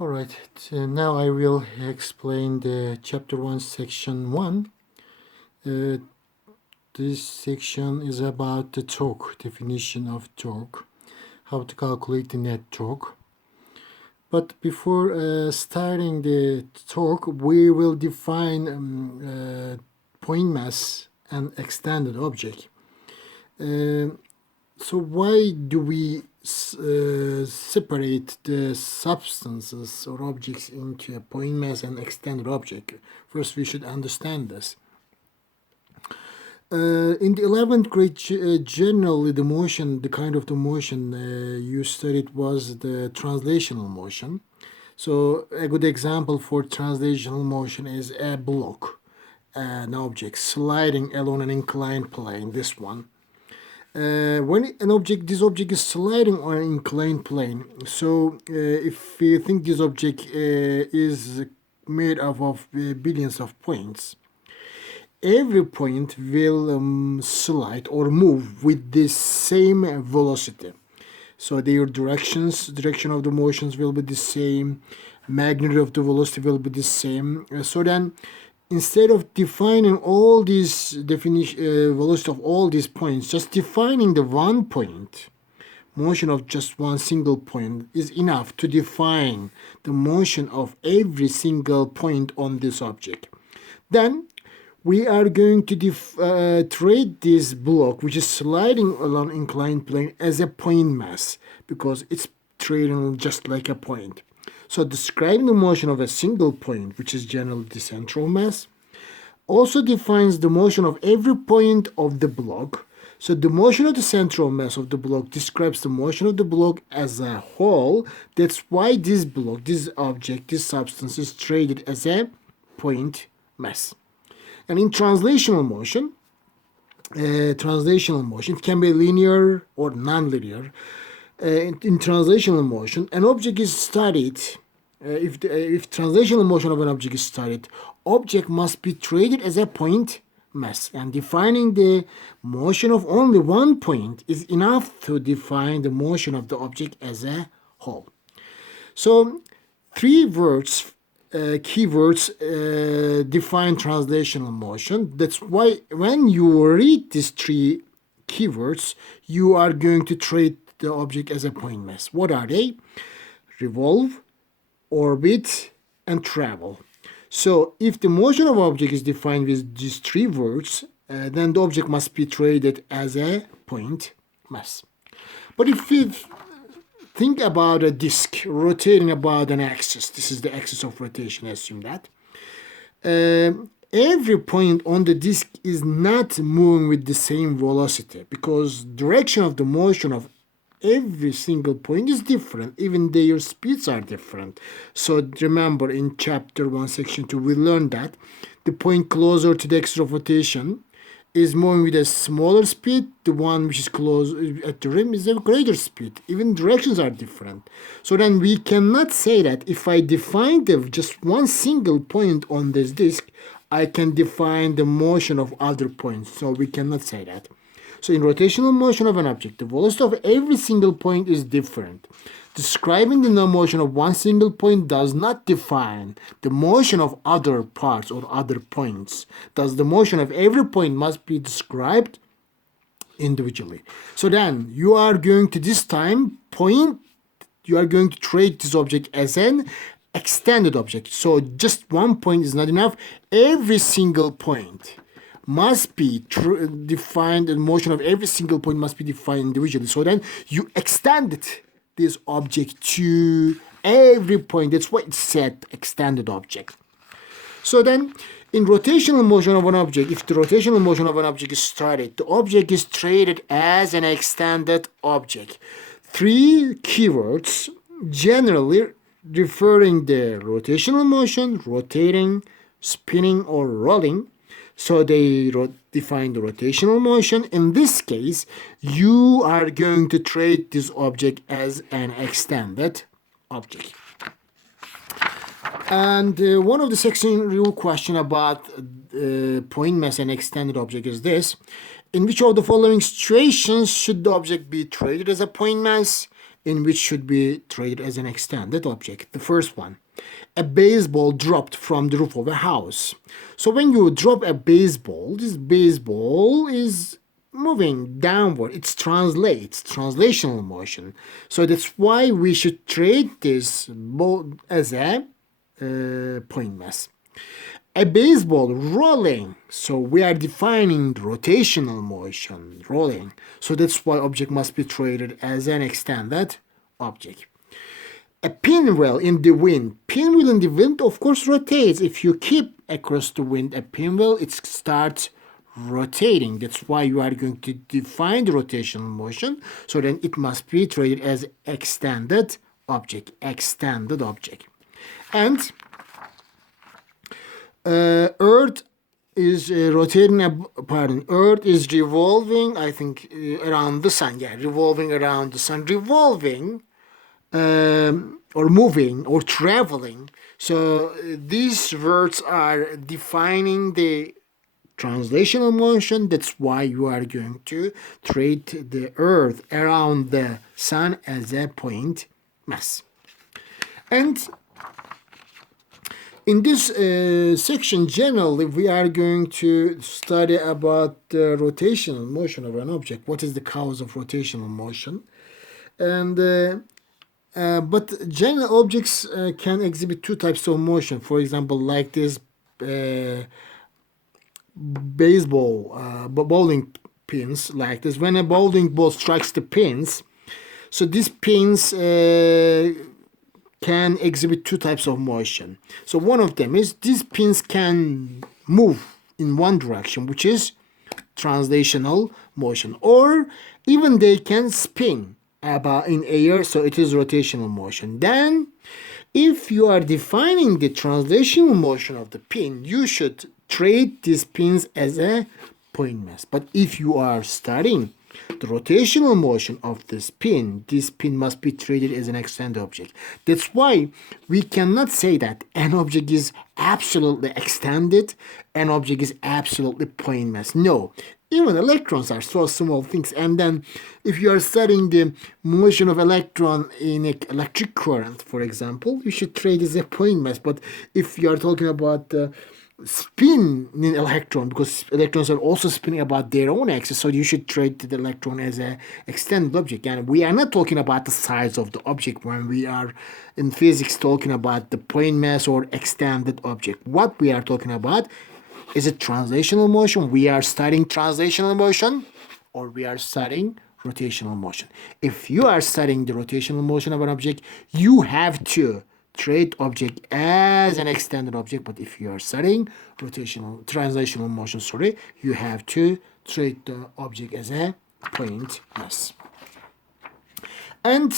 All right, now I will explain the chapter 1, section 1. This section is about the torque, definition of torque, how to calculate the net torque. But before starting the torque, we will define point mass and extended object. So why do we separate the substances or objects into a point mass and extended object? First, we should understand this. In the 11th grade, generally the kind of the motion you studied was the translational motion. So a good example for translational motion is a block, an object sliding along an inclined plane, this one. When this object is sliding on an inclined plane, so if you think this object is made up of billions of points, every point will slide or move with the same velocity. So their direction of the motions will be the same, magnitude of the velocity will be the same. So then, instead of defining all these velocity of all these points, just defining the one point, motion of just one single point is enough to define the motion of every single point on this object. Then we are going to treat this block, which is sliding along inclined plane, as a point mass because it's trading just like a point. So describing the motion of a single point, which is generally the central mass, also defines the motion of every point of the block. So the motion of the central mass of the block describes the motion of the block as a whole. That's why this block, this object, this substance is treated as a point mass. And in translational motion, it can be linear or non-linear. In translational motion, an object is studied. If translational motion of an object is studied, object must be treated as a point mass, and defining the motion of only one point is enough to define the motion of the object as a whole. So, three keywords define translational motion. That's why when you read these three keywords, you are going to treat the object as a point mass. What are they? Revolve, orbit, and travel. So if the motion of object is defined with these three words, then the object must be treated as a point mass. But if you think about a disk rotating about an axis, this is the axis of rotation, assume that. Every point on the disk is not moving with the same velocity because direction of the motion of every single point is different, even their speeds are different. So remember, in chapter 1 section 2 we learned that the point closer to the axis of rotation is moving with a smaller speed. The one which is close at the rim is a greater speed. Even directions are different. So then we cannot say that if I define just one single point on this disk, I can define the motion of other points. So we cannot say that. So in rotational motion of an object, the velocity of every single point is different. Describing the motion of one single point does not define the motion of other parts or other points. Thus, the motion of every point must be described individually. So then, you are going to treat this object as an extended object. So just one point is not enough. Every single point must be defined, and the motion of every single point must be defined individually. So then you extended this object to every point. That's why it's said extended object. So then in rotational motion of an object, if the rotational motion of an object is started, the object is treated as an extended object. Three keywords generally referring the rotational motion: rotating, spinning, or rolling. So they define the rotational motion. In this case, you are going to treat this object as an extended object. And one of the section rule question about point mass and extended object is this: in which of the following situations should the object be treated as a point mass, in which should be treated as an extended object. The first one, a baseball dropped from the roof of a house. So when you drop a baseball, this baseball is moving downward. It translates, translational motion. So that's why we should treat this ball as a point mass. A baseball rolling, so we are defining rotational motion, rolling. So that's why object must be treated as an extended object. A pinwheel in the wind. Pinwheel in the wind, of course, rotates. If you keep across the wind a pinwheel, it starts rotating. That's why you are going to define the rotational motion. So then it must be treated as extended object, extended object. And Earth is rotating, Earth is revolving, I think, around the sun. Yeah, revolving around the sun. Revolving or moving or traveling. So these words are defining the translational motion. That's why you are going to treat the Earth around the sun as a point mass. And in this section, generally, we are going to study about the rotational motion of an object. What is the cause of rotational motion? And but general objects can exhibit two types of motion. For example, like this bowling pins, like this. When a bowling ball strikes the pins, so these pins can exhibit two types of motion. So one of them is these pins can move in one direction, which is translational motion, or even they can spin about in air, so it is rotational motion. Then if you are defining the translational motion of the pin, you should treat these pins as a point mass. But if you are studying the rotational motion of this pin must be treated as an extended object. That's why we cannot say that an object is absolutely extended, an object is absolutely point mass. No, even electrons are so small things. And then if you are studying the motion of electron in an electric current, for example, you should treat it as a point mass. But if you are talking about spin in electron, because electrons are also spinning about their own axis, so you should treat the electron as a extended object. And we are not talking about the size of the object when we are in physics talking about the point mass or extended object. What we are talking about is it translational motion. We are studying translational motion, or we are studying rotational motion. If you are studying the rotational motion of an object, you have to treat object as an extended object. But if you are studying translational motion, you have to treat the object as a point mass. And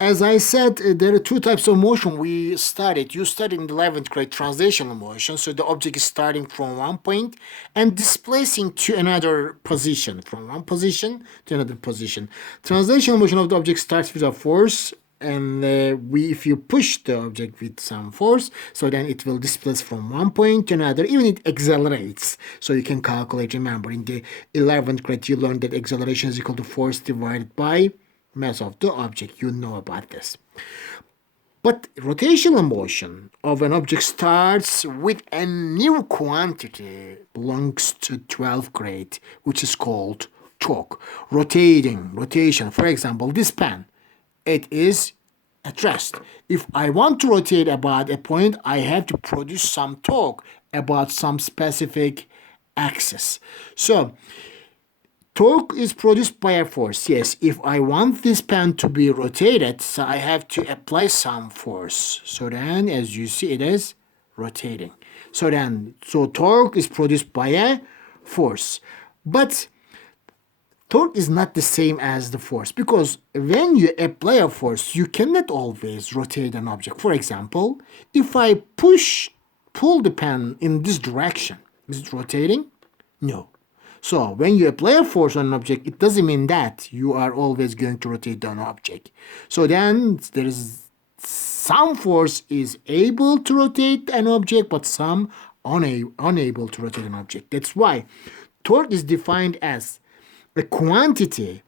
as I said, there are two types of motion we studied. You studied in the 11th grade translational motion. So the object is starting from one point and displacing to another position, from one position to another position. Translational motion of the object starts with a force, and if you push the object with some force, so then it will displace from one point to another. Even it accelerates, so you can calculate. Remember, in the 11th grade you learned that acceleration is equal to force divided by mass of the object. You know about this. But rotational motion of an object starts with a new quantity, belongs to 12th grade, which is called torque. Rotation. For example, this pen, it is at rest. If I want to rotate about a point, I have to produce some torque about some specific axis. So torque is produced by a force. Yes, if I want this pen to be rotated, so I have to apply some force. So then, as you see, it is rotating. So torque is produced by a force. But torque is not the same as the force, because when you apply a force, you cannot always rotate an object. For example, if I pull the pen in this direction, is it rotating? No. So when you apply a force on an object, it doesn't mean that you are always going to rotate an object. So then there is some force is able to rotate an object, but some unable to rotate an object. That's why torque is defined as a quantity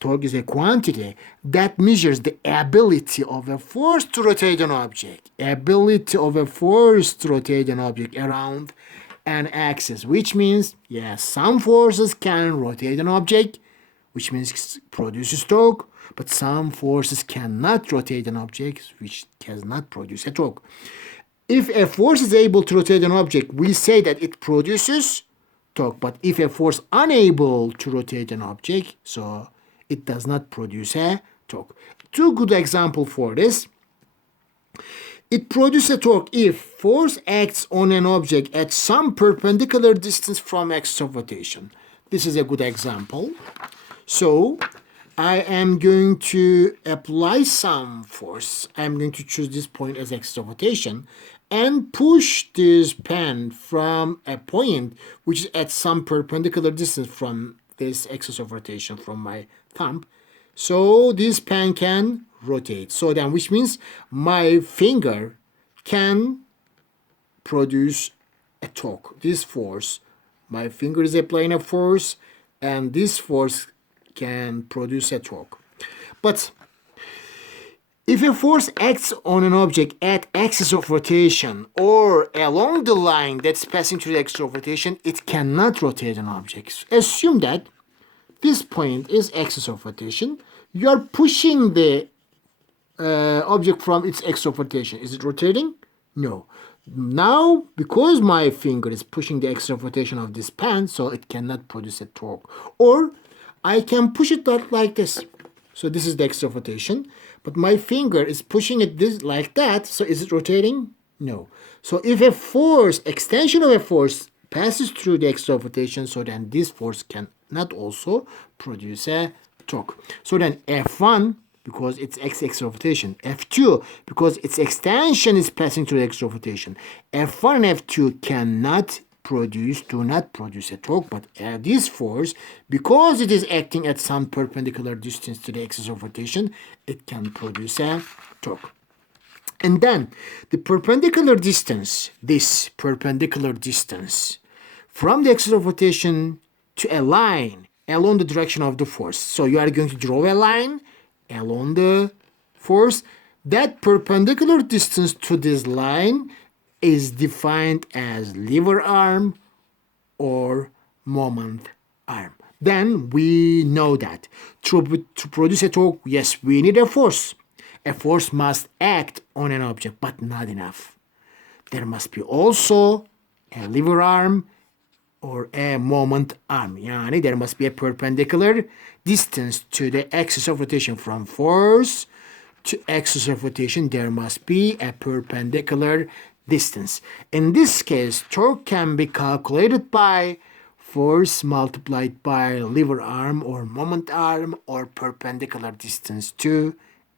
Torque is a quantity that measures the ability of a force to rotate an object. Ability of a force to rotate an object around an axis, which means, yes, some forces can rotate an object, which means produces torque, but some forces cannot rotate an object, which cannot produce a torque. If a force is able to rotate an object, we say that it produces torque. But if a force unable to rotate an object, so it does not produce a torque. Two good examples for this. It produces a torque if force acts on an object at some perpendicular distance from axis of rotation. This is a good example. So I am going to apply some force. I'm going to choose this point as axis of rotation and push this pen from a point which is at some perpendicular distance from this axis of rotation from my thumb. So this pen can rotate. So then, which means my finger can produce a torque. This force, my finger is applying a force, and this force can produce a torque. But if a force acts on an object at axis of rotation or along the line that's passing through the axis of rotation, it cannot rotate an object. Assume that this point is axis of rotation. You are pushing the object from its axis of rotation. Is it rotating? No. Now, because my finger is pushing the axis of rotation of this pen, so it cannot produce a torque. Or I can push it out like this. So this is the axis of rotation. But my finger is pushing it this like that. So is it rotating? No. So if a force, extension of a force passes through the axis of rotation, so then this force cannot also produce a torque. So then F1, because it's x-axis of rotation. F2, because its extension is passing through the axis of rotation. F1 and F2 do not produce a torque, but this force, because it is acting at some perpendicular distance to the axis of rotation, it can produce a torque. And then the perpendicular distance, this perpendicular distance from the axis of rotation to a line along the direction of the force. So you are going to draw a line along the force. That perpendicular distance to this line is defined as lever arm or moment arm. Then we know that to produce a torque, yes, we need a force. A force must act on an object, but not enough. There must be also a lever arm or a moment arm. Yani there must be a perpendicular distance to the axis of rotation. From force to axis of rotation, there must be a perpendicular distance. In this case, torque can be calculated by force multiplied by lever arm or moment arm or perpendicular distance to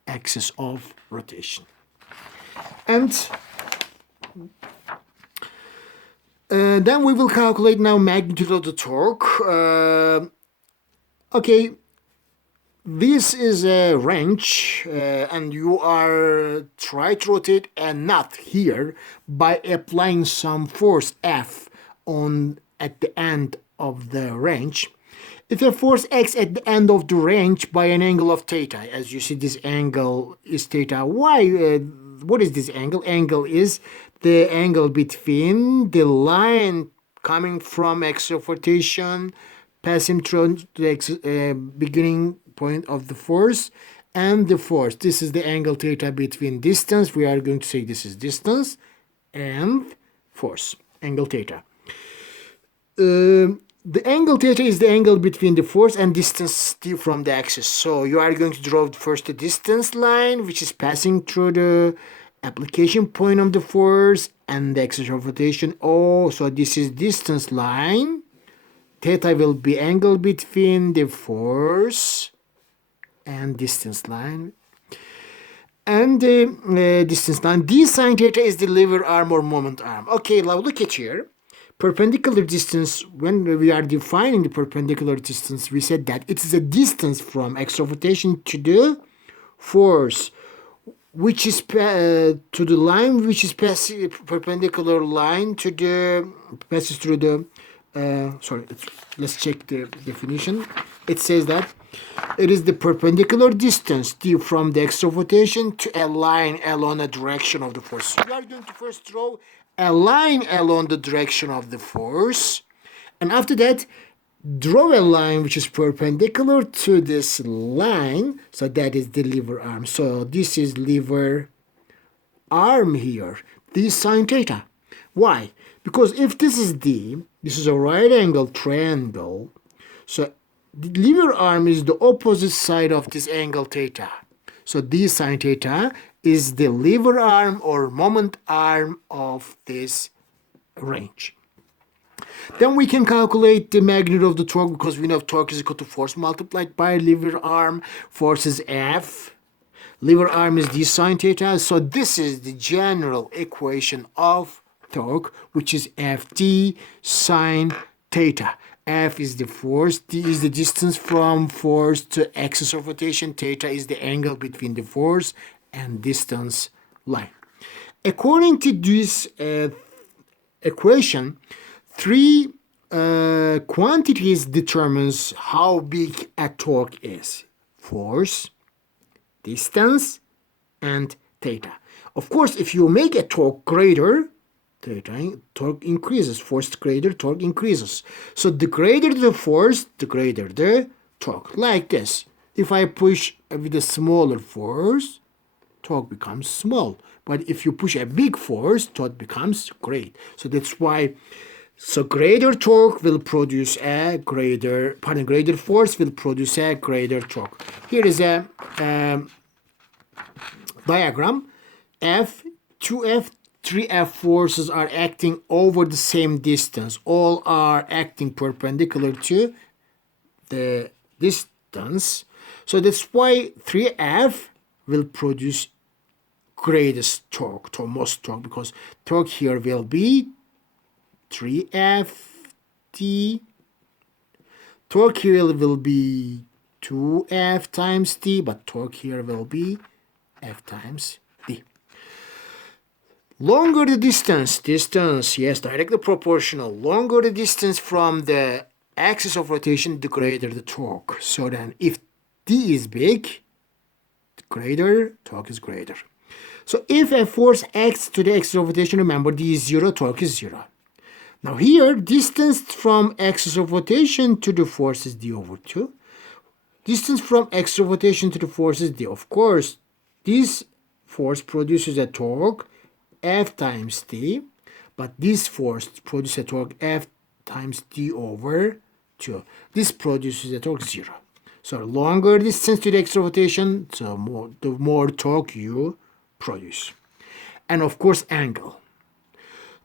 axis of rotation. And then we will calculate now magnitude of the torque. Okay, this is a wrench and you are trying to rotate a nut here by applying some force F at the end of the wrench. If a force acts at the end of the wrench by an angle of theta, as you see this angle is theta. Why? What is this angle? Angle is the angle between the line coming from axis of rotation, passing through the beginning point of the force, and the force. This is the angle theta between distance. We are going to say this is distance and force. Angle theta. The angle theta is the angle between the force and distance from the axis. So you are going to draw first the distance line, which is passing through the application point of the force and the axis of rotation. Oh, so this is distance line. Theta will be angle between the force and distance line. And the distance line. D sine theta is the lever arm or moment arm. Okay, now look at here. Perpendicular distance, when we are defining the perpendicular distance, we said that it is a distance from axis of rotation to the force, which is to the line which is perpendicular line to the passes through the let's check the definition. It says that It is the perpendicular distance d from the axis of rotation to a line along the direction of the force. So we are going to first draw a line along the direction of the force, and after that draw a line which is perpendicular to this line. So that is the lever arm. So this is lever arm here, d sine theta. Why? Because if this is d, this is a right angle triangle, so the lever arm is the opposite side of this angle theta. So d sine theta is the lever arm or moment arm of this range. Then we can calculate the magnitude of the torque, because we know torque is equal to force multiplied by lever arm. Force is F. Lever arm is d sine theta. So this is the general equation of torque, which is Ft sine theta. F is the force, d is the distance from force to axis of rotation, theta is the angle between the force and distance line. According to this equation, three quantities determines how big a torque is: force, distance, and theta. Of course, if you make a torque greater, torque increases. Force greater, torque increases. So the greater the force, the greater the torque. Like this. If I push with a smaller force, torque becomes small. But if you push a big force, torque becomes great. So that's why, so greater torque will produce a greater force will produce a greater torque. Here is a diagram. F, 2F, 3F forces are acting over the same distance. All are acting perpendicular to the distance. So that's why 3F will produce greatest torque, most torque, because torque here will be 3Ft. Torque here will be 2F times T, but torque here will be F times D. Longer the distance, yes, directly proportional. Longer the distance from the axis of rotation, the greater the torque. So then if D is big, the greater, torque is greater. So if a force acts to the axis of rotation, remember D is 0, torque is 0. Now here, distance from axis of rotation to the force is D over 2. Distance from axis of rotation to the force is D. Of course, this force produces a torque F times T, but this force produces a torque F times D over 2. This produces a torque 0. So longer distance to the axis of rotation, so the more torque you produce. And of course, angle.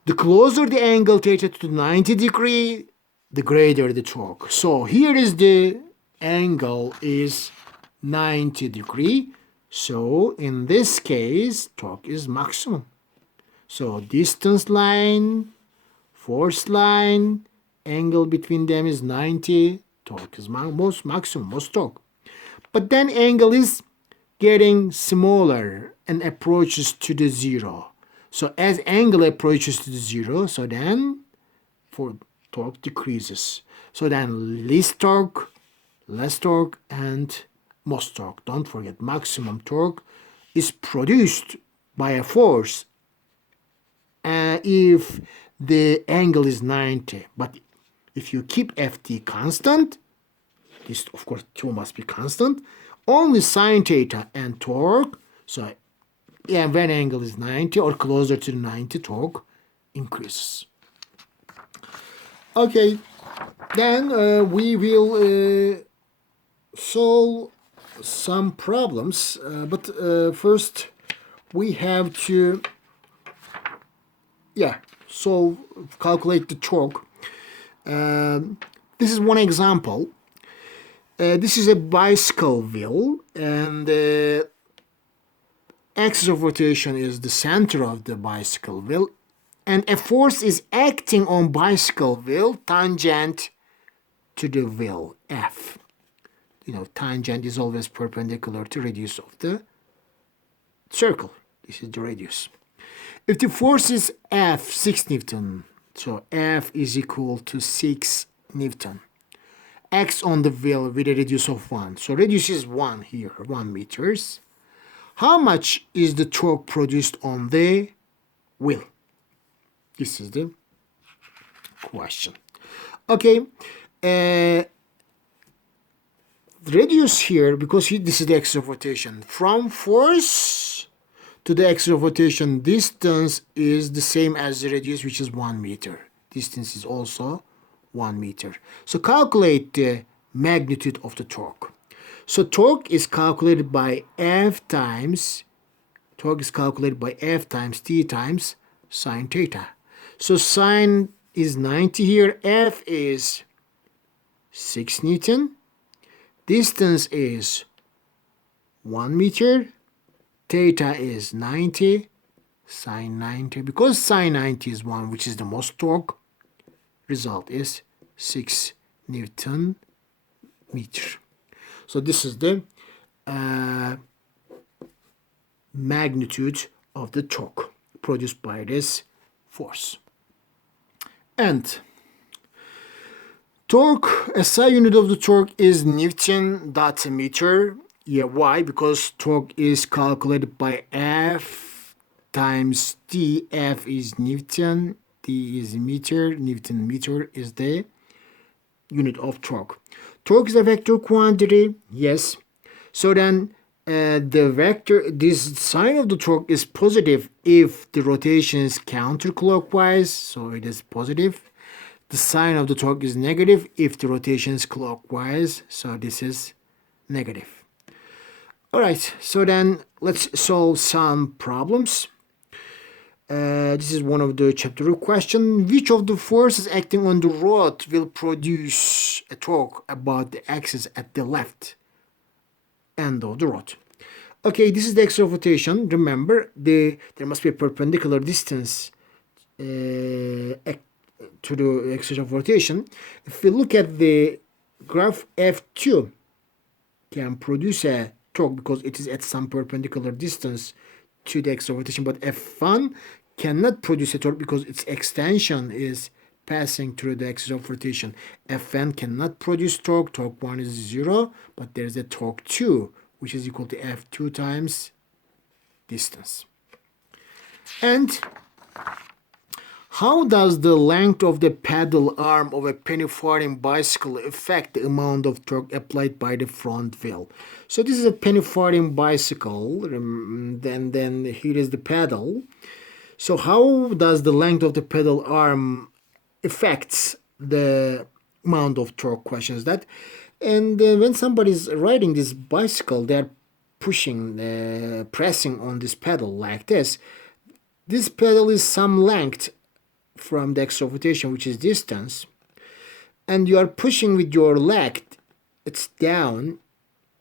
The closer the angle theta to 90 degree, the greater the torque. So here is the angle is 90 degree. So in this case, torque is maximum. So distance line, force line, angle between them is 90. Torque is maximum, most torque. But then angle is getting smaller and approaches to the 0. So as angle approaches to the 0, so then for torque decreases. So then least torque, less torque, and most torque. Don't forget, maximum torque is produced by a force if the angle is 90. But if you keep Ft constant, this of course 2 must be constant, only sine theta and torque, so yeah, when angle is 90 or closer to 90, torque increases. Okay, then we will solve some problems, but first we have to calculate the torque. This is one example. This is a bicycle wheel, and the axis of rotation is the center of the bicycle wheel, and a force is acting on bicycle wheel tangent to the wheel, F. You know, tangent is always perpendicular to radius of the circle. This is the radius. If the force is F, 6 Newton, so F is equal to 6 Newton. acts on the wheel with a radius of 1. So radius is 1 here, 1 meters. How much is the torque produced on the wheel? This is the question. Okay, radius here, because this is the axis of rotation. From force to the axis of rotation, distance is the same as the radius, which is 1 meter. Distance is also 1 meter. So calculate the magnitude of the torque. So torque is calculated by F times T times sine theta. So sine is 90 here. F is 6 Newton. Distance is 1 meter. Theta is 90. Sine 90. Because sine 90 is 1, which is the most torque, result is 6 Newton meter. So this is the magnitude of the torque produced by this force. And torque, SI unit of the torque is Newton dot meter. Yeah, why? Because torque is calculated by F times T. F is Newton, T is meter, Newton meter is the unit of torque. Torque is a vector quantity, yes. So then the vector, this sign of the torque is positive if the rotation is counterclockwise, so it is positive. The sign of the torque is negative if the rotation is clockwise, so this is negative. Alright, so then let's solve some problems. This is one of the chapter question. Which of the forces acting on the rod will produce a torque about the axis at the left end of the rod? Okay, this is the axis of rotation. Remember, there must be a perpendicular distance to the axis of rotation. If we look at the graph, F2 can produce a torque because it is at some perpendicular distance to the axis of rotation, but F1 cannot produce a torque because its extension is passing through the axis of rotation. Fn cannot produce torque. Torque 1 is 0, but there is a torque 2, which is equal to F2 times distance. And how does the length of the pedal arm of a penny farthing bicycle affect the amount of torque applied by the front wheel? So this is a penny farthing bicycle, then here is the pedal. So how does the length of the pedal arm affects the amount of torque? Questions that. And when somebody is riding this bicycle, they're pushing, pressing on this pedal like this. This pedal is some length from the axis of rotation, which is distance, and you are pushing with your leg. It's down.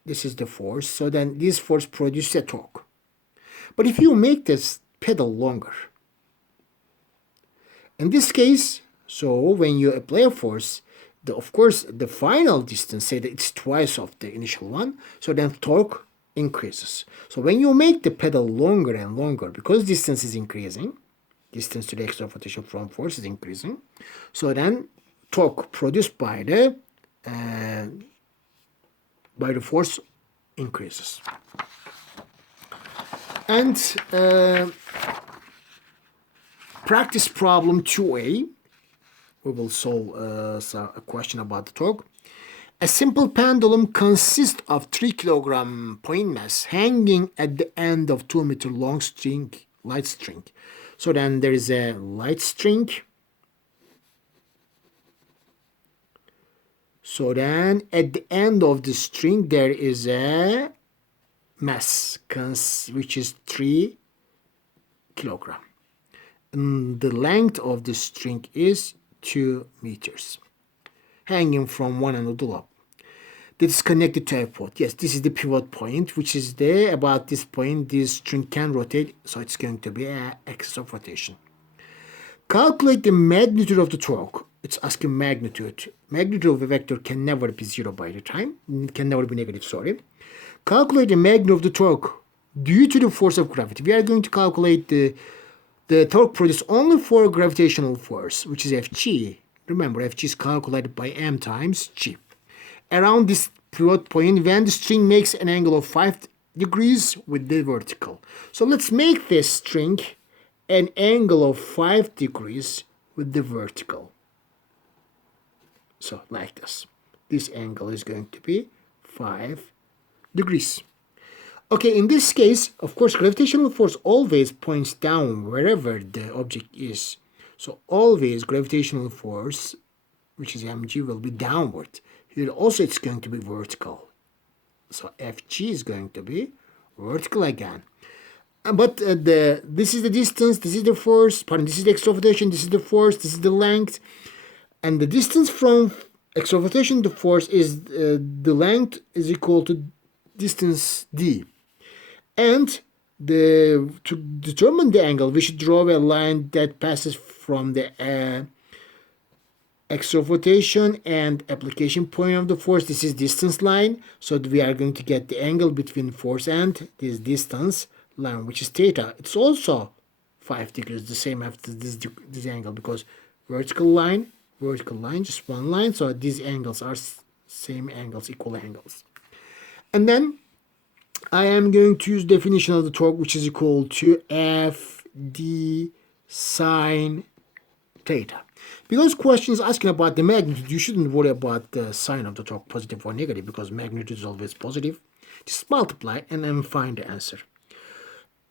This is the force. So then this force produces a torque. But if you make this pedal longer, in this case, so when you apply a force, of course, the final distance, say that it's twice of the initial one, so then torque increases. So when you make the pedal longer and longer, because distance is increasing, distance to the axis of rotation from force is increasing, so then torque produced by the force increases. And practice problem 2a, we will solve a question about the torque. A simple pendulum consists of 3 kilogram point mass hanging at the end of 2 meter long string, light string. So then there is a light string. So then at the end of the string there is a mass which is 3 kilogram. And the length of the string is 2 meters, hanging from one end of the loop. That is connected to a pivot. Yes, this is the pivot point, which is there. About this point, this string can rotate, so it's going to be an axis of rotation. Calculate the magnitude of the torque. It's asking magnitude. Magnitude of a vector can never be zero by the time. It can never be negative, sorry. Calculate the magnitude of the torque due to the force of gravity. We are going to calculate the torque produced only for gravitational force, which is Fg. Remember, Fg is calculated by m times g. around this pivot point when the string makes an angle of 5 degrees with the vertical. So let's make this string an angle of 5 degrees with the vertical. So like this. This angle is going to be 5 degrees. Okay, in this case, of course, gravitational force always points down wherever the object is. So always gravitational force, which is mg, will be downward. Here also it's going to be vertical. So fg is going to be vertical again. But this is the distance, this is the force, pardon, this is the extra-rotation, this is the force, this is the length. And the distance from extra-rotation to force is the length is equal to distance d. And to determine the angle, we should draw a line that passes from the extra-rotation and application point of the force. This is distance line. So we are going to get the angle between force and this distance line, which is theta. It's also 5 degrees, the same after this angle, because vertical line, just one line. So these angles are same angles, equal angles. And then I am going to use definition of the torque, which is equal to F d sine theta. Because question is asking about the magnitude, you shouldn't worry about the sign of the torque, positive or negative, because magnitude is always positive. Just multiply and then find the answer.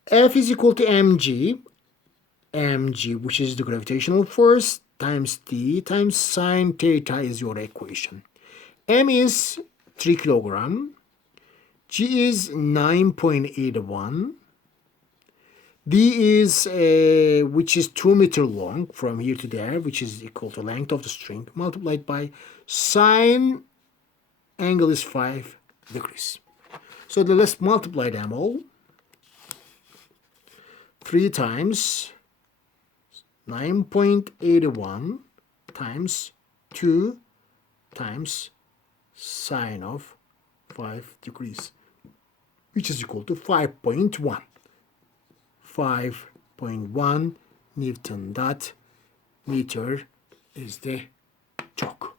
F is equal to mg, which is the gravitational force, times d times sine theta is your equation. M is 3 kilogram. G is 9.81. D is, which is 2 meters long from here to there, which is equal to length of the string, multiplied by sine angle is 5 degrees. So let's multiply them all. 3 times 9.81 times 2 times sine of 5 degrees, which is equal to 5.1. 5.1 Newton dot meter is the torque.